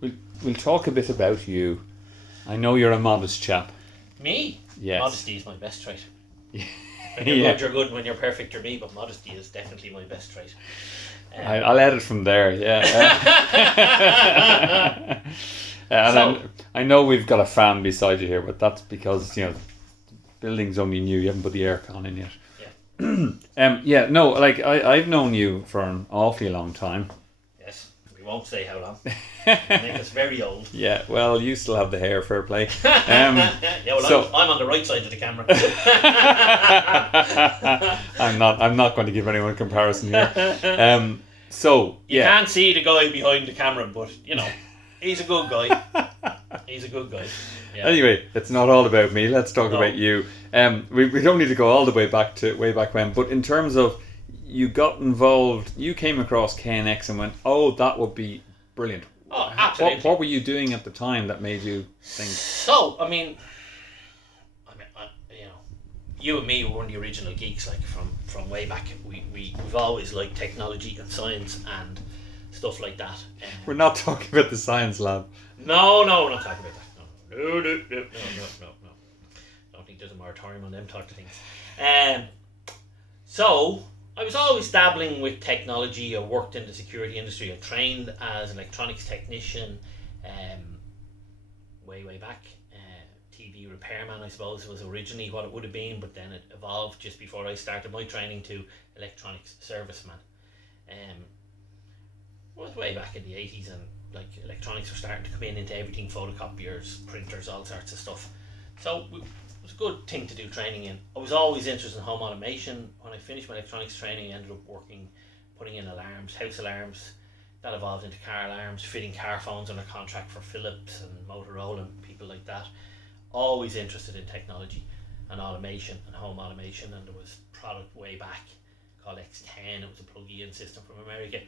we'll talk a bit about you. I know you're a modest chap. Me? Yes. Modesty is my best trait. Yeah. When you're good, you're good. When you're perfect, you're me. But modesty is definitely my best trait. I'll edit from there. Yeah. I know we've got a fan beside you here, but that's because the building's only new. You haven't put the aircon in yet. Yeah. I've known you for an awfully long time. Yes. We won't say how long. Make us very old. Yeah. Well, you still have the hair. Fair play. I'm on the right side of the camera. I'm not going to give anyone a comparison here. You can't see the guy behind the camera, but he's a good guy. He's a good guy. Yeah. Anyway, it's not all about me. Let's talk about you. We don't need to go all the way back when, but in terms of you got involved, you came across KNX and went, "Oh, that would be brilliant." Oh, absolutely. What were you doing at the time that made you think? So, you and me were one of the original geeks, like from way back. We've always liked technology and science and stuff like that. We're not talking about the science lab. No, we're not talking about that. No. Don't think there's a moratorium on them type of things. So I was always dabbling with technology. I worked in the security industry. I trained as an electronics technician way back. TV repairman, I suppose, was originally what it would have been, but then it evolved just before I started my training to electronics serviceman. It was way back in the 80s, and electronics were starting to come into everything, photocopiers, printers, all sorts of stuff. So it was a good thing to do training in. I was always interested in home automation. When I finished my electronics training, I ended up putting in alarms, house alarms. That evolved into car alarms, fitting car phones under contract for Philips and Motorola and people like that. Always interested in technology and automation and home automation, and there was a product way back called X10. It was a plug-in system from America.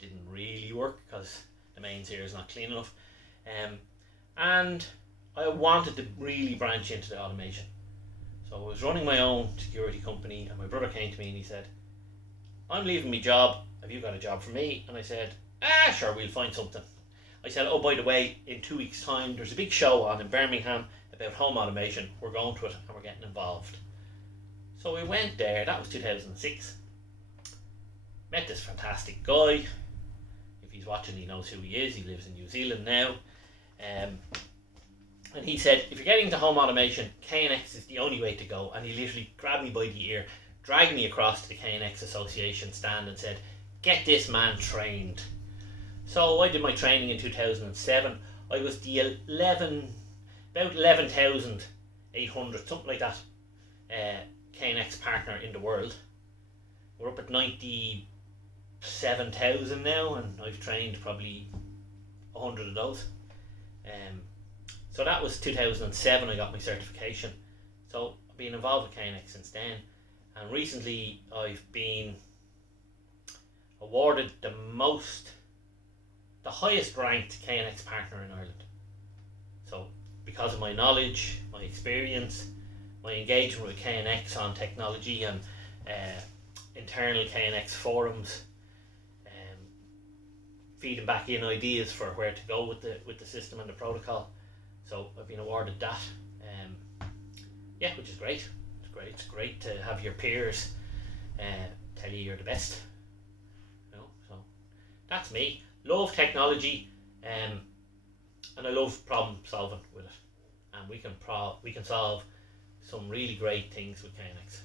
Didn't really work because the mains here is not clean enough, and I wanted to really branch into the automation. So I was running my own security company, and my brother came to me and he said, "I'm leaving my job. Have you got a job for me?" And I said, "Sure, we'll find something." I said, "Oh, by the way, in 2 weeks' time, there's a big show on in Birmingham about home automation. We're going to it and we're getting involved." So we went there. That was 2006. Met this fantastic guy. If he's watching, he knows who he is. He lives in New Zealand now. And he said, "If you're getting into home automation, KNX is the only way to go." And he literally grabbed me by the ear, dragged me across to the KNX Association stand and said, "Get this man trained." So I did my training in 2007. I was the about 11,800, something like that, KNX partner in the world. We're up at 97,000 now, and I've trained probably 100 of those. So that was 2007 I got my certification. So I've been involved with KNX since then, and recently I've been awarded the highest ranked KNX partner in Ireland. So because of my knowledge, my experience, my engagement with KNX on technology and internal KNX forums, feeding back in ideas for where to go with the system and the protocol. So I've been awarded that, which is great. It's great to have your peers tell you you're the best. So that's me. Love technology, and I love problem solving with it. And we can solve some really great things with KNX.